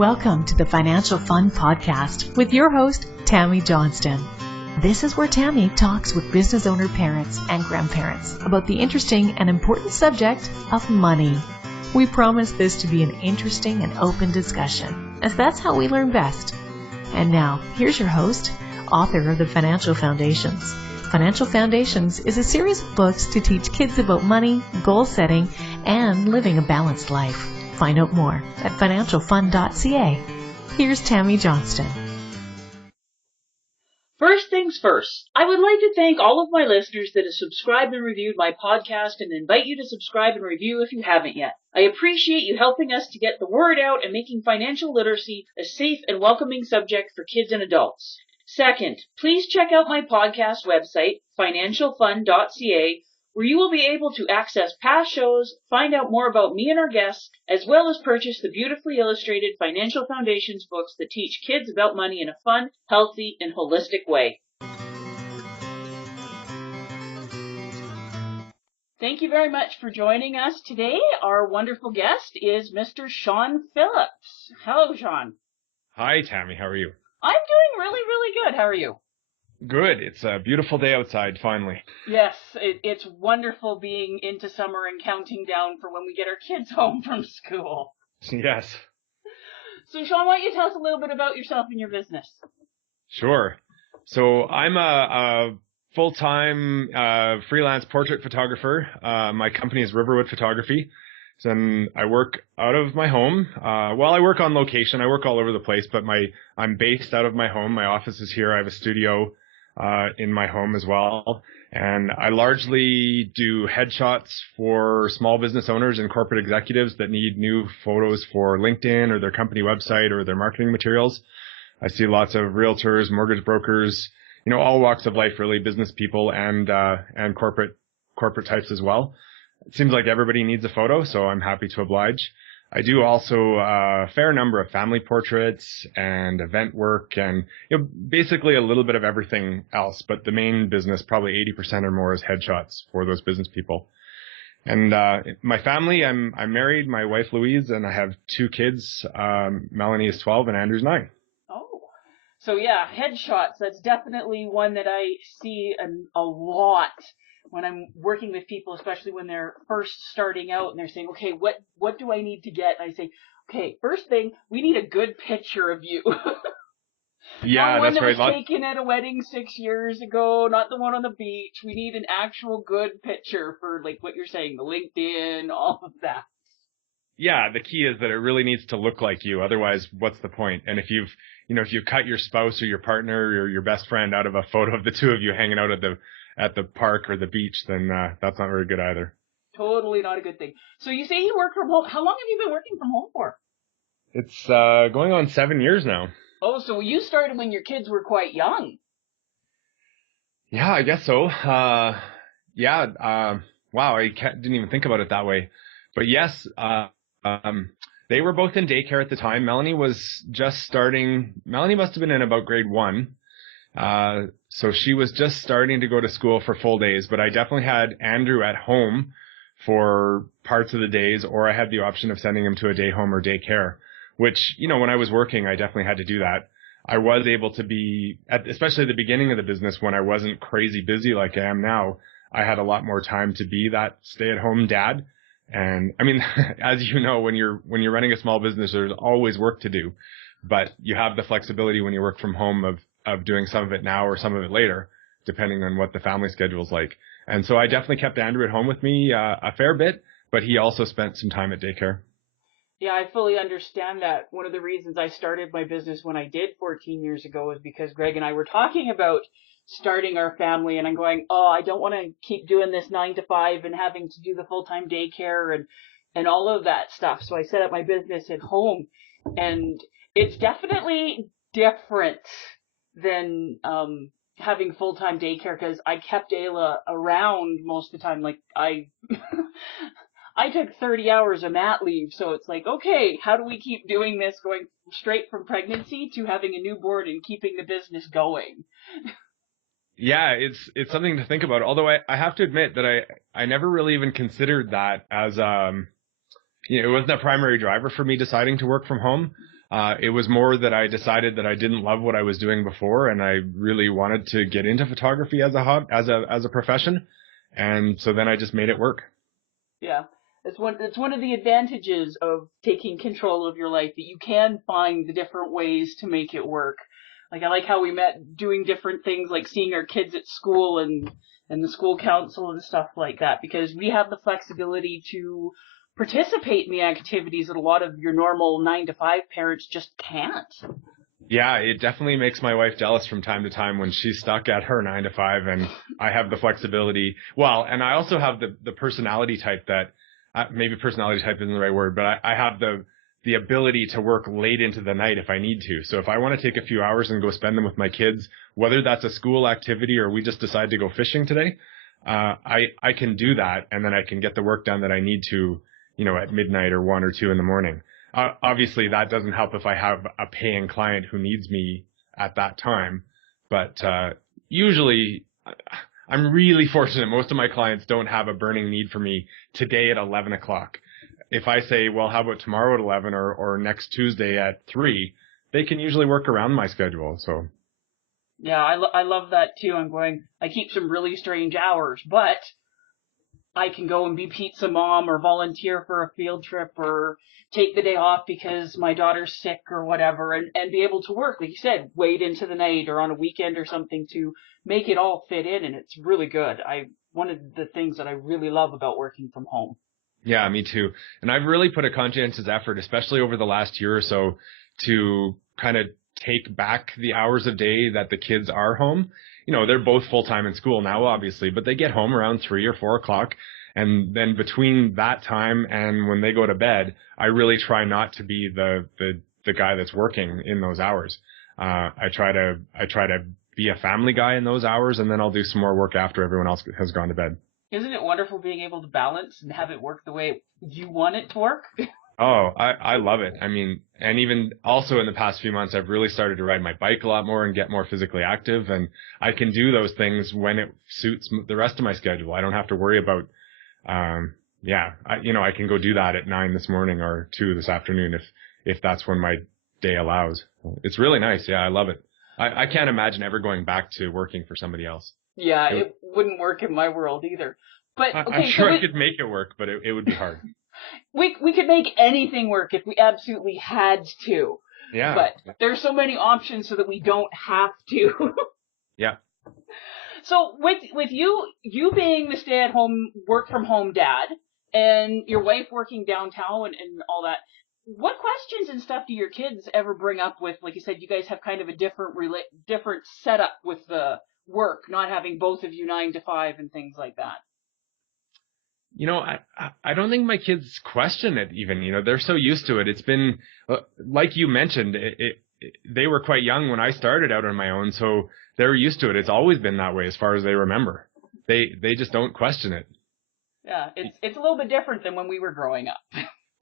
Welcome to the Financial Fun Podcast with your host, Tammy Johnston. This is where Tammy talks with business owner parents and grandparents about the interesting and important subject of money. We promise this to be an interesting and open discussion, as that's how we learn best. And now, here's your host, author of the Financial Foundations. Financial Foundations is a series of books to teach kids about money, goal setting, and living a balanced life. Find out more at financialfun.ca. Here's Tammy Johnston. First things first, I would like to thank all of my listeners that have subscribed and reviewed my podcast and invite you to subscribe and review if you haven't yet. I appreciate you helping us to get the word out and making financial literacy a safe and welcoming subject for kids and adults. Second, please check out my podcast website, financialfun.ca, where you will be able to access past shows, find out more about me and our guests, as well as purchase the beautifully illustrated Financial Foundations books that teach kids about money in a fun, healthy, and holistic way. Thank you very much for joining us today. Our wonderful guest is Mr. Sean Phillips. Hello, Sean. Hi, Tammy. How are you? I'm doing really, really good. How are you? Good. It's a beautiful day outside, finally. Yes, it's wonderful being into summer and counting down for when we get our kids home from school. Yes. So, Sean, why don't you tell us a little bit about yourself and your business? Sure. So I'm a full-time freelance portrait photographer. My company is Riverwood Photography. And I work out of my home. I work on location. I work all over the place, but I'm based out of my home. My office is here. I have a studio in my home as well. And I largely do headshots for small business owners and corporate executives that need new photos for LinkedIn or their company website or their marketing materials. I see lots of realtors, mortgage brokers, all walks of life, really, business people and corporate types as well. It seems like everybody needs a photo, so I'm happy to oblige. I do also a fair number of family portraits and event work and basically a little bit of everything else, but the main business, probably 80% or more, is headshots for those business people. And my family, I'm married, my wife Louise, and I have two kids. Melanie is 12 and Andrew's 9. Oh, so yeah, headshots, that's definitely one that I see a lot when I'm working with people, especially when they're first starting out and they're saying, okay, what do I need to get? And I say, okay, first thing, we need a good picture of you. Yeah, not one that's that right. was taken at a wedding 6 years ago, not the one on the beach. We need an actual good picture for, like what you're saying, the LinkedIn, all of that. Yeah, the key is that it really needs to look like you. Otherwise, what's the point? And if you've cut your spouse or your partner or your best friend out of a photo of the two of you hanging out at the park or the beach, then that's not very good either. Totally not a good thing. So you say you work from home. How long have you been working from home for? It's going on 7 years now. Oh, so you started when your kids were quite young. Yeah, I guess so. Wow, I didn't even think about it that way. But yes, they were both in daycare at the time. Melanie was just starting. Melanie must have been in about grade 1. So she was just starting to go to school for full days, but I definitely had Andrew at home for parts of the days, or I had the option of sending him to a day home or daycare, which, when I was working, I definitely had to do that. I was able to be, especially at the beginning of the business when I wasn't crazy busy like I am now, I had a lot more time to be that stay-at-home dad. And I mean, as you know, when you're running a small business, there's always work to do, but you have the flexibility when you work from home of doing some of it now or some of it later, depending on what the family schedule's like. And so I definitely kept Andrew at home with me a fair bit, but he also spent some time at daycare. Yeah, I fully understand that. One of the reasons I started my business when I did 14 years ago is because Greg and I were talking about starting our family, and I'm going, I don't want to keep doing this 9 to 5 and having to do the full-time daycare and all of that stuff. So I set up my business at home, and it's definitely different than having full-time daycare, because I kept Ayla around most of the time. Like I took 30 hours of mat leave, so it's like, okay, how do we keep doing this, going straight from pregnancy to having a newborn and keeping the business going? Yeah, it's something to think about. Although I have to admit that I never really even considered that as it wasn't a primary driver for me deciding to work from home. It was more that I decided that I didn't love what I was doing before, and I really wanted to get into photography as a as a profession. And so then I just made it work. Yeah. It's one of the advantages of taking control of your life, that you can find the different ways to make it work. Like, I like how we met doing different things, like seeing our kids at school and the school council and stuff like that, because we have the flexibility to participate in the activities that a lot of your normal 9 to 5 parents just can't. Yeah, it definitely makes my wife jealous from time to time when she's stuck at her 9 to 5 and I have the flexibility. Well, and I also have the personality type that, maybe personality type isn't the right word, but I have the ability to work late into the night if I need to. So if I want to take a few hours and go spend them with my kids, whether that's a school activity or we just decide to go fishing today, I can do that, and then I can get the work done that I need to, at midnight or 1 or 2 in the morning. Obviously, that doesn't help if I have a paying client who needs me at that time. But usually, I'm really fortunate. Most of my clients don't have a burning need for me today at 11 o'clock. If I say, well, how about tomorrow at 11 or next Tuesday at 3, they can usually work around my schedule. So. Yeah, I love that too. I keep some really strange hours, but I can go and be pizza mom or volunteer for a field trip or take the day off because my daughter's sick or whatever, and be able to work, like you said, wait into the night or on a weekend or something to make it all fit in, and it's really good. One of the things that I really love about working from home. Yeah, me too. And I've really put a conscientious effort, especially over the last year or so, to kind of take back the hours of day that the kids are home. They're both full-time in school now, obviously, but they get home around 3 or 4 o'clock. And then between that time and when they go to bed, I really try not to be the guy that's working in those hours. I try to be a family guy in those hours, and then I'll do some more work after everyone else has gone to bed. Isn't it wonderful being able to balance and have it work the way you want it to work? Oh, I love it. I mean, and even also in the past few months, I've really started to ride my bike a lot more and get more physically active. And I can do those things when it suits the rest of my schedule. I don't have to worry about, I can go do that at 9 this morning or 2 this afternoon if that's when my day allows. It's really nice. Yeah, I love it. I can't imagine ever going back to working for somebody else. Yeah, it wouldn't work in my world either. But okay, I'm sure I could make it work, but it would be hard. We could make anything work if we absolutely had to. Yeah. But there's so many options so that we don't have to. Yeah. So with you being the stay-at-home, work-from-home dad, and your wife working downtown and all that, what questions and stuff do your kids ever bring up with, like you said, you guys have kind of a different setup with the work, not having both of you 9 to 5 and things like that? I don't think my kids question it even. They're so used to it. It's been, like you mentioned, they were quite young when I started out on my own, so they're used to it. It's always been that way as far as they remember. They just don't question it. Yeah, it's a little bit different than when we were growing up.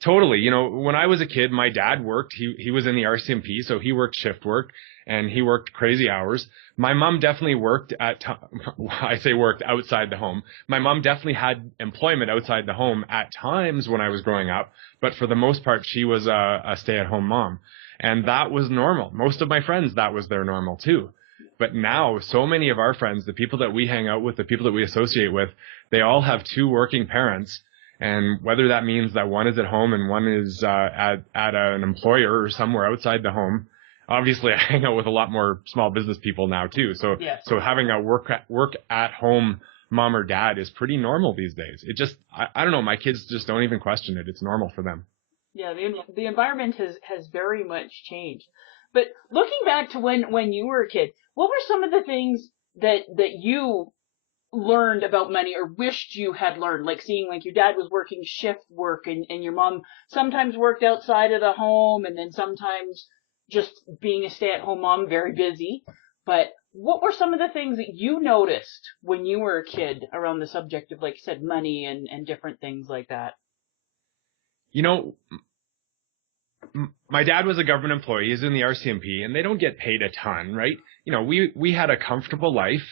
Totally. When I was a kid, my dad worked. He was in the RCMP, so he worked shift work, and he worked crazy hours. My mom definitely worked worked outside the home. My mom definitely had employment outside the home at times when I was growing up, but for the most part, she was a stay-at-home mom. And that was normal. Most of my friends, that was their normal too. But now, so many of our friends, the people that we hang out with, the people that we associate with, they all have 2 working parents. And whether that means that one is at home and one is at an employer or somewhere outside the home. Obviously, I hang out with a lot more small business people now too. So yes. So having a work at home mom or dad is pretty normal these days. It just I don't know. My kids just don't even question it. It's normal for them. Yeah, the environment has very much changed. But looking back to when you were a kid, what were some of the things that you learned about money or wished you had learned, like seeing like your dad was working shift work and your mom sometimes worked outside of the home and then sometimes just being a stay-at-home mom, very busy. But what were some of the things that you noticed when you were a kid around the subject of, like you said, money and different things like that? My dad was a government employee. He's in the RCMP, and they don't get paid a ton, right? We had a comfortable life.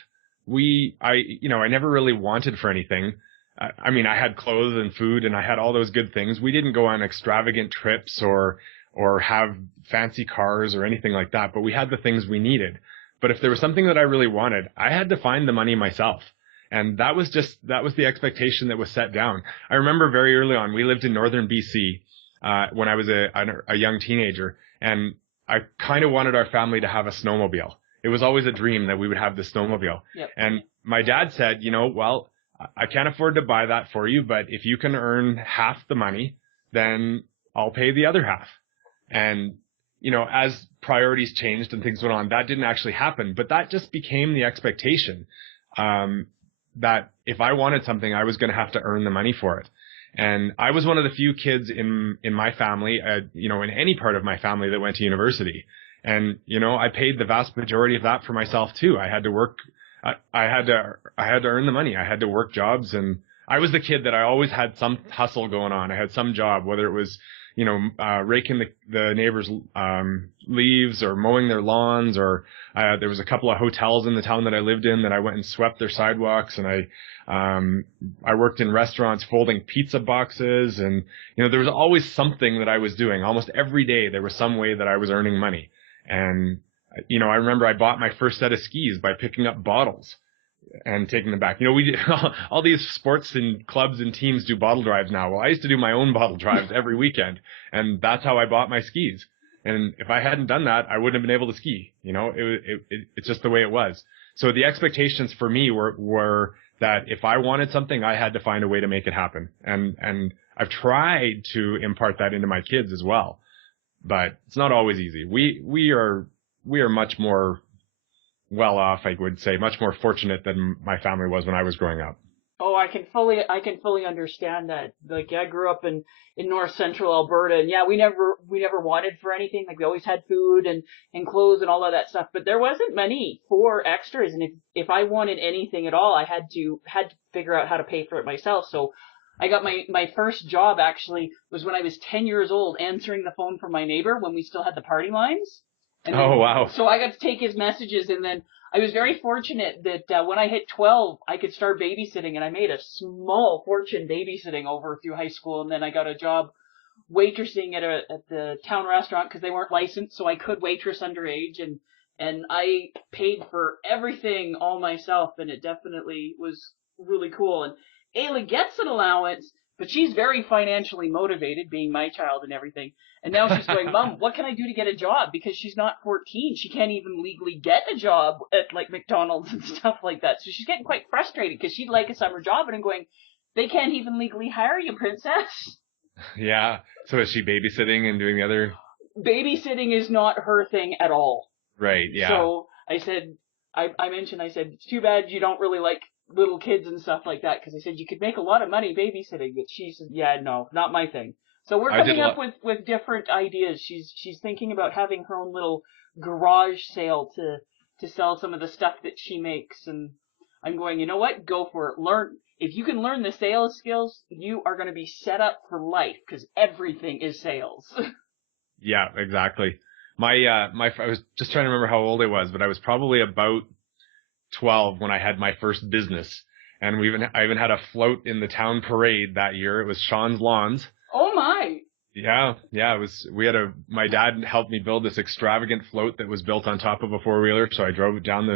I never really wanted for anything. I had clothes and food and I had all those good things. We didn't go on extravagant trips or or have fancy cars or anything like that, but we had the things we needed. But if there was something that I really wanted, I had to find the money myself. And that was the expectation that was set down. I remember very early on, we lived in northern BC, when I was a young teenager, and I kind of wanted our family to have a snowmobile. It was always a dream that we would have the snowmobile. Yep. And my dad said, well, I can't afford to buy that for you, but if you can earn half the money, then I'll pay the other half. And, as priorities changed and things went on, that didn't actually happen, but that just became the expectation, that if I wanted something, I was going to have to earn the money for it. And I was one of the few kids in my family, in any part of my family that went to university. And, I paid the vast majority of that for myself too. I had to work. I had to earn the money. I had to work jobs, and I was the kid that I always had some hustle going on. I had some job, whether it was, raking the neighbors' leaves or mowing their lawns, or there was a couple of hotels in the town that I lived in that I went and swept their sidewalks, and I worked in restaurants folding pizza boxes, and there was always something that I was doing. Almost every day there was some way that I was earning money. And I remember I bought my first set of skis by picking up bottles and taking them back. We did, all these sports and clubs and teams do bottle drives now. Well, I used to do my own bottle drives every weekend, and that's how I bought my skis. And if I hadn't done that, I wouldn't have been able to ski. It's just the way it was. So the expectations for me were that if I wanted something, I had to find a way to make it happen. And I've tried to impart that into my kids as well, but it's not always easy. We are much more well off, I would say, much more fortunate than my family was when I was growing up. Oh, I can fully understand that. Like, I grew up in north central Alberta, and we never wanted for anything. Like, we always had food and clothes and all of that stuff, but there wasn't money for extras. And if I wanted anything at all, I had to figure out how to pay for it myself. So I got my first job actually was when I was 10 years old, answering the phone from my neighbor when we still had the party lines. And then, oh, wow. So I got to take his messages, and then I was very fortunate that when I hit 12, I could start babysitting, and I made a small fortune babysitting over through high school, and then I got a job waitressing at the town restaurant because they weren't licensed, so I could waitress underage, and I paid for everything all myself, and it definitely was really cool. And Ayla gets an allowance, but she's very financially motivated, being my child and everything. And now she's going, Mom, what can I do to get a job? Because she's not 14. She can't even legally get a job at like McDonald's and stuff like that. So she's getting quite frustrated because she'd like a summer job. And I'm going, they can't even legally hire you, princess. Yeah. So is she babysitting and doing the other? Babysitting is not her thing at all. Right. Yeah. So I said, I mentioned, it's too bad you don't really like little kids and stuff like that, because I said you could make a lot of money babysitting, but she said, no, not my thing. So we're coming up with different ideas. She's thinking about having her own little garage sale to sell some of the stuff that she makes, and I'm going, you know what? Go for it. Learn. If you can learn the sales skills, you are going to be set up for life, because everything is sales. Yeah, exactly. I was just trying to remember how old I was, but I was probably about 12 when I had my first business, and I even had a float in the town parade that year. It was Sean's Lawns. Oh my! Yeah, it was. My dad helped me build this extravagant float that was built on top of a four-wheeler, so I drove it down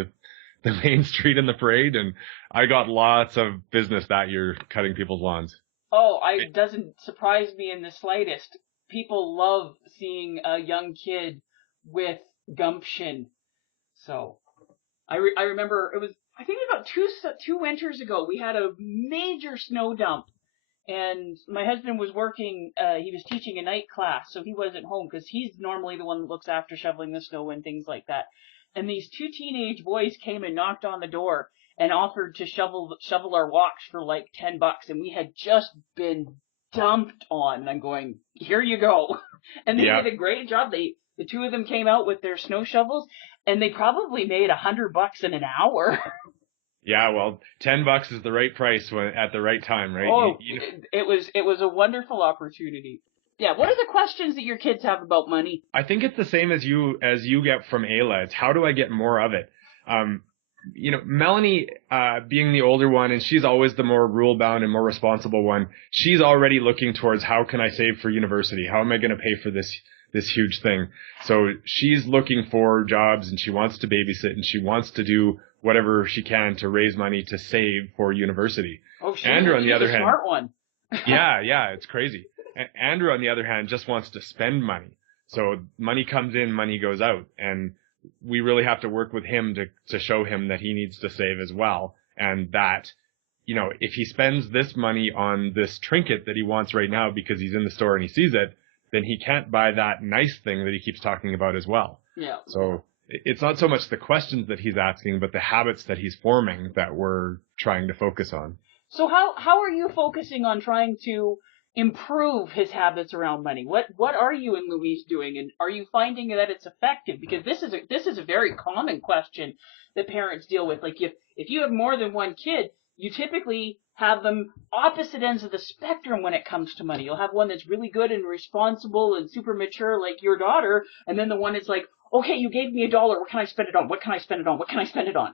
the main street in the parade, and I got lots of business that year cutting people's lawns. Oh, it doesn't surprise me in the slightest. People love seeing a young kid with gumption. So I remember I think it was about two winters ago, we had a major snow dump, and my husband was working, he was teaching a night class, so he wasn't home because he's normally the one that looks after shoveling the snow and things like that. And these two teenage boys came and knocked on the door and offered to shovel our walks for like $10, and we had just been dumped on. I'm going, here you go. And they did a great job. The two of them came out with their snow shovels, and they probably made $100 in an hour. Yeah, well, $10 is the right price at the right time, right? Oh, it was a wonderful opportunity. Yeah, what are the questions that your kids have about money? I think it's the same as you get from Ayla. It's how do I get more of it? Melanie, being the older one, and she's always the more rule-bound and more responsible one, she's already looking towards how can I save for university? How am I going to pay for this this huge thing. So she's looking for jobs, and she wants to babysit, and she wants to do whatever she can to raise money to save for university. Oh, Andrew, on the other hand, smart one. yeah, it's crazy. Andrew, on the other hand, just wants to spend money. So money comes in, money goes out, and we really have to work with him to show him that he needs to save as well, and that, you know, if he spends this money on this trinket that he wants right now because he's in the store and he sees it, then he can't buy that nice thing that he keeps talking about as well. Yeah. So it's not so much the questions that he's asking, but the habits that he's forming that we're trying to focus on. So how are you focusing on trying to improve his habits around money? What are you and Louise doing, and are you finding that it's effective? Because this is a very common question that parents deal with. Like if you have more than one kid, you typically have them opposite ends of the spectrum when it comes to money. You'll have one that's really good and responsible and super mature like your daughter, and then the one that's like, okay, you gave me $1. What can I spend it on? What can I spend it on? What can I spend it on?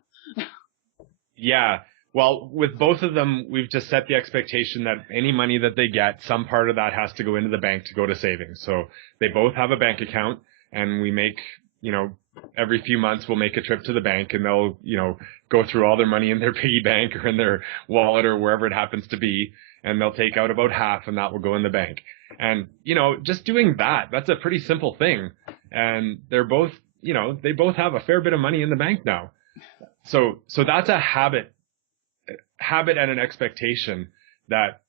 Yeah. Well, with both of them, we've just set the expectation that any money that they get, some part of that has to go into the bank to go to savings. So they both have a bank account, and we make, you know, every few months we'll make a trip to the bank, and they'll, you know, go through all their money in their piggy bank or in their wallet or wherever it happens to be, and they'll take out about half, and that will go in the bank. And, you know, just doing that, that's a pretty simple thing. And they're both, you know, they both have a fair bit of money in the bank now. So that's a habit and an expectation that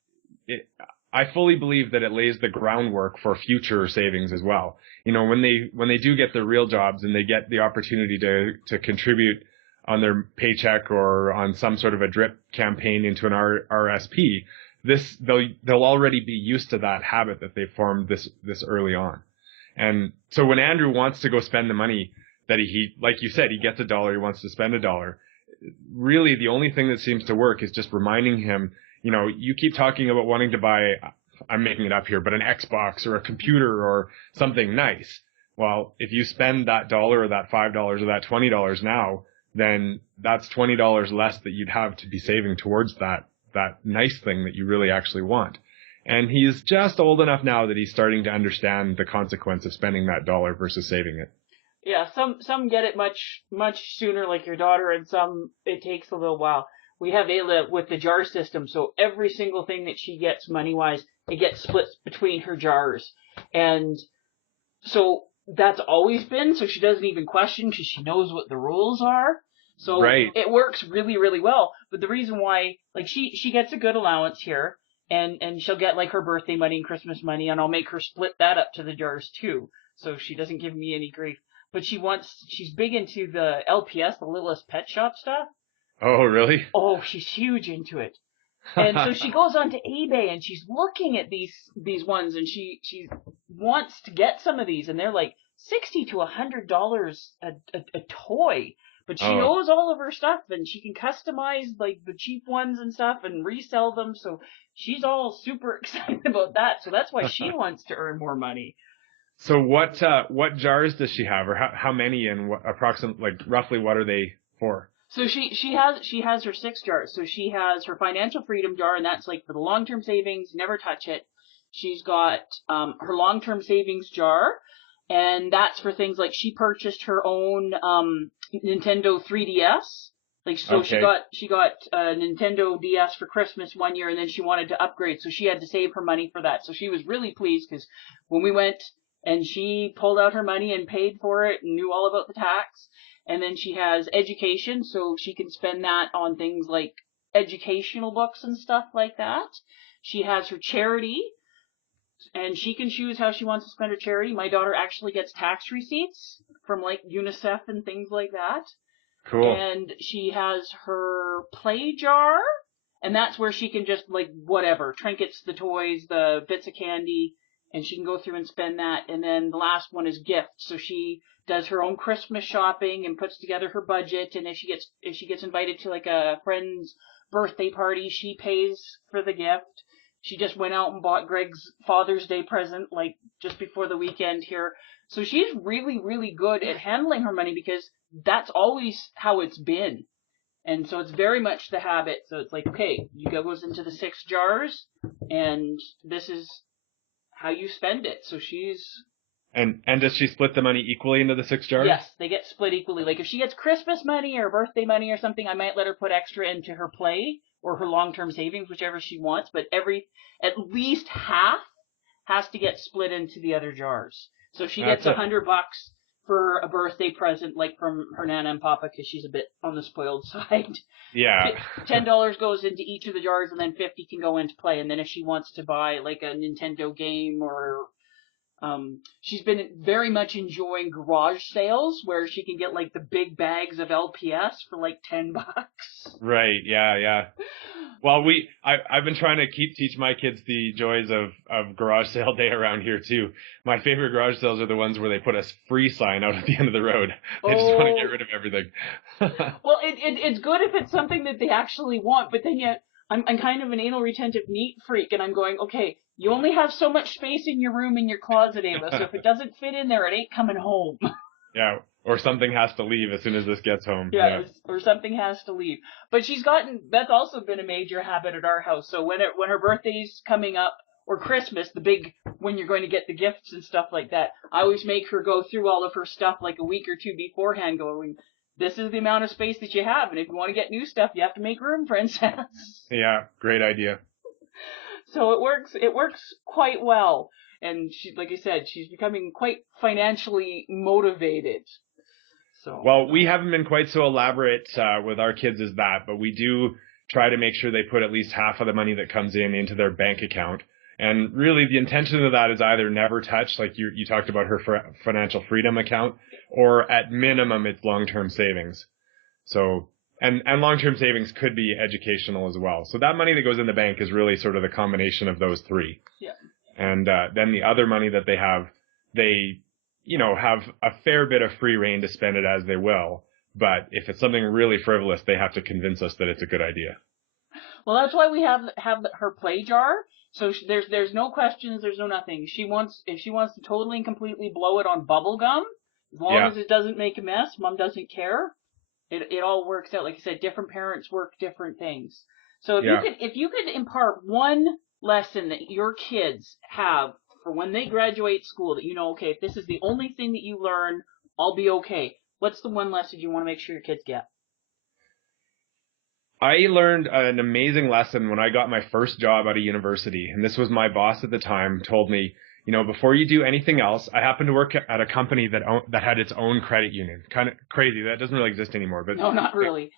I fully believe that it lays the groundwork for future savings as well. You know, when they do get their real jobs and they get the opportunity to contribute on their paycheck or on some sort of a drip campaign into an RSP, they'll already be used to that habit that they formed this early on. And so when Andrew wants to go spend the money that he like you said, he gets $1, he wants to spend $1. Really, the only thing that seems to work is just reminding him, you know, you keep talking about wanting to buy, I'm making it up here, but an Xbox or a computer or something nice. Well, if you spend that $1 or that $5 or that $20 now, then that's $20 less that you'd have to be saving towards that nice thing that you really actually want. And he's just old enough now that he's starting to understand the consequence of spending that $1 versus saving it. Yeah, some get it much sooner, like your daughter, and some it takes a little while. We have Ayla with the jar system, so every single thing that she gets money-wise, it gets split between her jars. And so that's always been, so she doesn't even question because she knows what the rules are. So right. It works really, really well. But the reason why, like she gets a good allowance here, and she'll get like her birthday money and Christmas money, and I'll make her split that up to the jars too, so she doesn't give me any grief. But she's big into the LPS, the Littlest Pet Shop stuff. Oh, really? Oh, she's huge into it. And so she goes onto eBay and she's looking at these ones, and she wants to get some of these, and they're like $60 to $100 a toy. But she knows all of her stuff, and she can customize like the cheap ones and stuff and resell them. So she's all super excited about that. So that's why she wants to earn more money. So what jars does she have, or how many, and what approximately, like roughly, what are they for? So she has her 6 jars. So she has her financial freedom jar, and that's like for the long-term savings, never touch it. She's got her long-term savings jar, and that's for things like she purchased her own Nintendo 3DS. Like so, okay. she got a Nintendo DS for Christmas one year, and then she wanted to upgrade, so she had to save her money for that. So she was really pleased because when we went and she pulled out her money and paid for it and knew all about the tax. And then she has education, so she can spend that on things like educational books and stuff like that. She has her charity, and she can choose how she wants to spend her charity. My daughter actually gets tax receipts from like UNICEF and things like that. Cool. And she has her play jar, and that's where she can just like whatever, trinkets, the toys, the bits of candy, and she can go through and spend that. And then the last one is gifts. So she does her own Christmas shopping and puts together her budget. And if she gets invited to like a friend's birthday party, she pays for the gift. She just went out and bought Greg's Father's Day present like just before the weekend here. So she's really, really good at handling her money because that's always how it's been. And so it's very much the habit. So it's like, okay, you goes into the 6 jars, and this is how you spend it. So she's And does she split the money equally into the 6 jars? Yes, they get split equally. Like if she gets Christmas money or birthday money or something, I might let her put extra into her play or her long-term savings, whichever she wants. But at least half has to get split into the other jars. So if she gets $100 for a birthday present, like from her Nana and Papa, because she's a bit on the spoiled side. Yeah. $10 goes into each of the jars, and then $50 can go into play. And then if she wants to buy like a Nintendo game or she's been very much enjoying garage sales where she can get like the big bags of LPS for like $10. Right. Yeah. Well, I've been trying to teach my kids the joys of garage sale day around here too. My favorite garage sales are the ones where they put a free sign out at the end of the road. They just want to get rid of everything. Well, it's good if it's something that they actually want, but then yet I'm kind of an anal retentive neat freak, and I'm going, okay, you only have so much space in your room in your closet, Ayla, so if it doesn't fit in there, it ain't coming home. Yeah, or something has to leave as soon as this gets home. Yeah, or something has to leave. But that's also been a major habit at our house. So when her birthday's coming up, or Christmas, when you're going to get the gifts and stuff like that, I always make her go through all of her stuff like a week or two beforehand, going, this is the amount of space that you have, and if you want to get new stuff, you have to make room, princess. Yeah, great idea. So it works quite well. And she, like I said, she's becoming quite financially motivated. So. Well, we haven't been quite so elaborate with our kids as that, but we do try to make sure they put at least half of the money that comes in into their bank account. And really the intention of that is either never touch, like you talked about her financial freedom account, or at minimum it's long-term savings. So, and long-term savings could be educational as well. So that money that goes in the bank is really sort of the combination of those three. Yeah. And then the other money that they have have a fair bit of free reign to spend it as they will. But if it's something really frivolous, they have to convince us that it's a good idea. Well, that's why we have her play jar. So there's no questions, there's no nothing. If she wants to totally and completely blow it on bubble gum, as long as it doesn't make a mess, Mom doesn't care. It all works out. Like I said, different parents work different things. So if you could impart one lesson that your kids have for when they graduate school, that okay, if this is the only thing that you learn, I'll be okay. What's the one lesson you want to make sure your kids get? I learned an amazing lesson when I got my first job out of university, and this was my boss at the time told me, before you do anything else, I happened to work at a company that had its own credit union. Kind of crazy. That doesn't really exist anymore, but no, not really.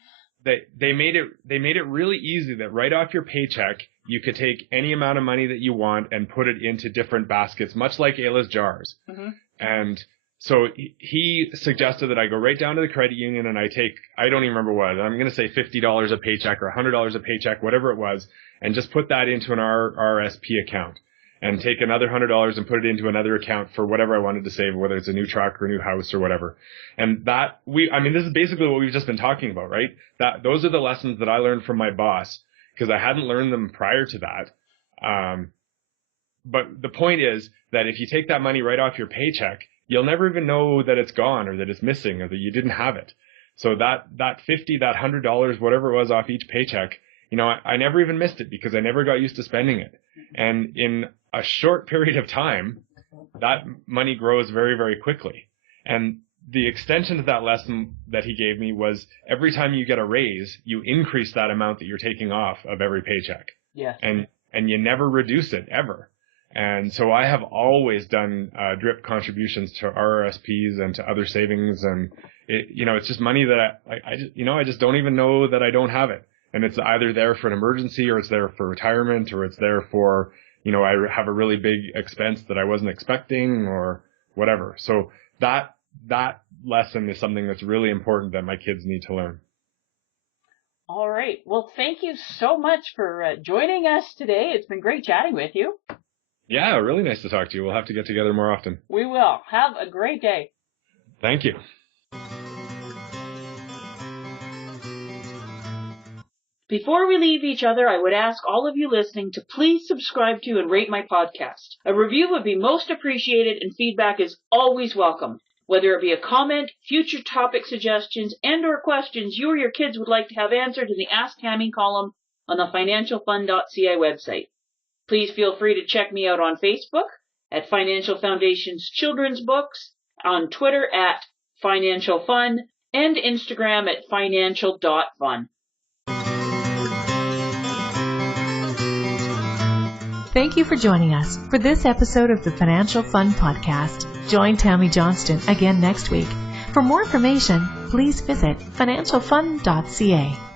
They made it really easy that right off your paycheck, you could take any amount of money that you want and put it into different baskets, much like Ayla's jars. Mm-hmm. And so he suggested that I go right down to the credit union and I don't even remember what, I'm going to say $50 a paycheck or $100 a paycheck, whatever it was, and just put that into an RRSP account and take another $100 and put it into another account for whatever I wanted to save, whether it's a new truck or a new house or whatever. And this is basically what we've just been talking about, right? Those are the lessons that I learned from my boss because I hadn't learned them prior to that. But the point is that if you take that money right off your paycheck, you'll never even know that it's gone or that it's missing or that you didn't have it. So that $50, that $100, whatever it was off each paycheck, I never even missed it because I never got used to spending it. And in a short period of time, that money grows very, very quickly. And the extension to that lesson that he gave me was every time you get a raise, you increase that amount that you're taking off of every paycheck. Yeah. And you never reduce it ever. And so I have always done drip contributions to RRSPs and to other savings, and it's just money that I just don't even know that I don't have it. And it's either there for an emergency, or it's there for retirement, or it's there for I have a really big expense that I wasn't expecting, or whatever. So that lesson is something that's really important that my kids need to learn. All right. Well, thank you so much for joining us today. It's been great chatting with you. Yeah, really nice to talk to you. We'll have to get together more often. We will. Have a great day. Thank you. Before we leave each other, I would ask all of you listening to please subscribe to and rate my podcast. A review would be most appreciated, and feedback is always welcome. Whether it be a comment, future topic suggestions, and/or questions you or your kids would like to have answered in the Ask Tammy column on the financialfund.ca website. Please feel free to check me out on Facebook at Financial Foundation's Children's Books, on Twitter at Financial Fun, and Instagram at financial.fun. Thank you for joining us for this episode of the Financial Fun Podcast. Join Tammy Johnston again next week. For more information, please visit financialfun.ca.